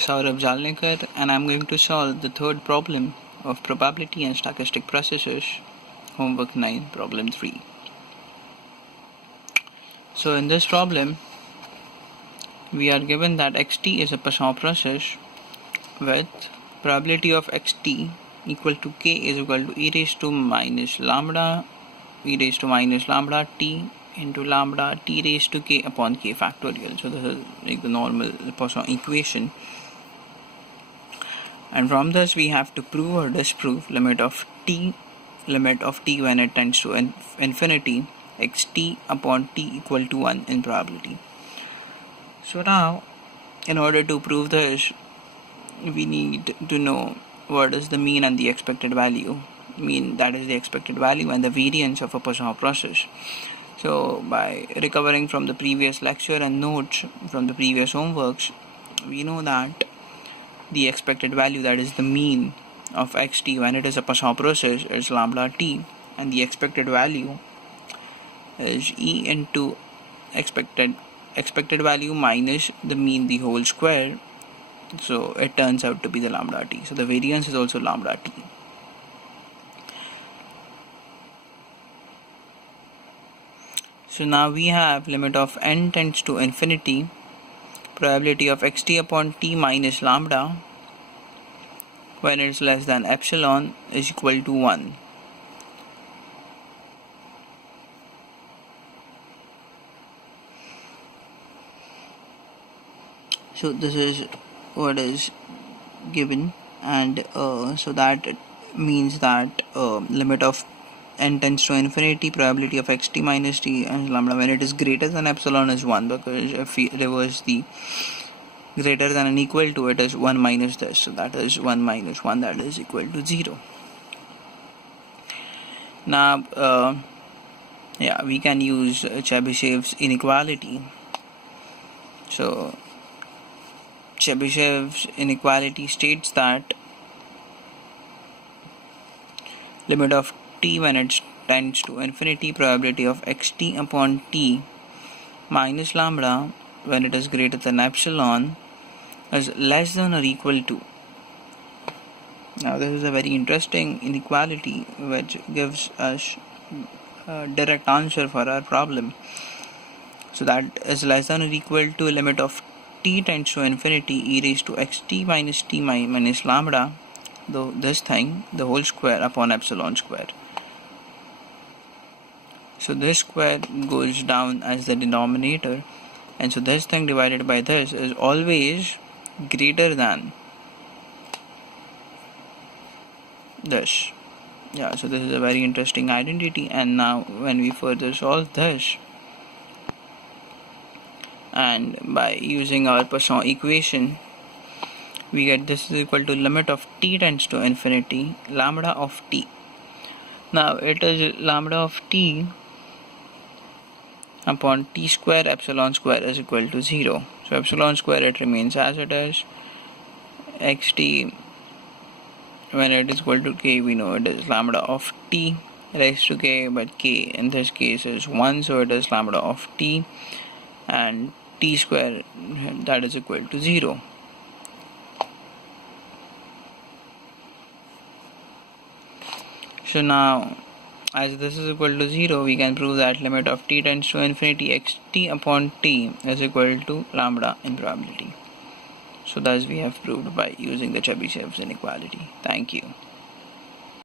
Saurabh Jalnikar, and I'm going to solve the third problem of probability and stochastic processes, homework 9, problem 3. So in this problem, we are given that xt is a Poisson process with probability of xt equal to k is equal to e raised to minus lambda t into lambda t raised to k upon k factorial. So this is like the normal Poisson equation. And from this we have to prove or disprove limit of t when it tends to infinity xt upon t equal to 1 in probability. So now, in order to prove this, we need to know what is the mean and the expected value. Mean, that is the expected value, and the variance of a Poisson process. So by recovering from the previous lecture and notes from the previous homeworks, we know that the expected value, that is the mean of xt when it is a Poisson process, is lambda t, and the expected value is e into expected value minus the mean, the whole square. So it turns out to be the lambda t. So the variance is also lambda t. So now we have limit of n tends to infinity, probability of xt upon t minus lambda when it is less than epsilon is equal to 1. So this is what is given, and so that means that limit of n tends to infinity, probability of xt minus t and lambda when it is greater than epsilon is 1, because if we reverse the greater than and equal to, it is 1 minus this, so that is 1 minus 1, that is equal to 0. Now we can use Chebyshev's inequality. So Chebyshev's inequality states that limit of t when it tends to infinity, probability of xt upon t minus lambda when it is greater than epsilon is less than or equal to. Now this is a very interesting inequality which gives us a direct answer for our problem. So that is less than or equal to limit of t tends to infinity e raised to xt minus t minus lambda, though this thing, the whole square upon epsilon square. So this square goes down as the denominator, and so this thing divided by this is always greater than this. So this is a very interesting identity. And now when we further solve this, and by using our Poisson equation, we get this is equal to limit of t tends to infinity lambda of t. Now it is lambda of t upon t square epsilon square is equal to 0. So epsilon square, it remains as it is. Xt when it is equal to k, we know it is lambda of t raised to k, but k in this case is 1, so it is lambda of t, and t square, that is equal to 0. So now, as this is equal to 0, we can prove that limit of t tends to infinity xt upon t is equal to lambda in probability. So thus we have proved by using the Chebyshev's inequality. Thank you.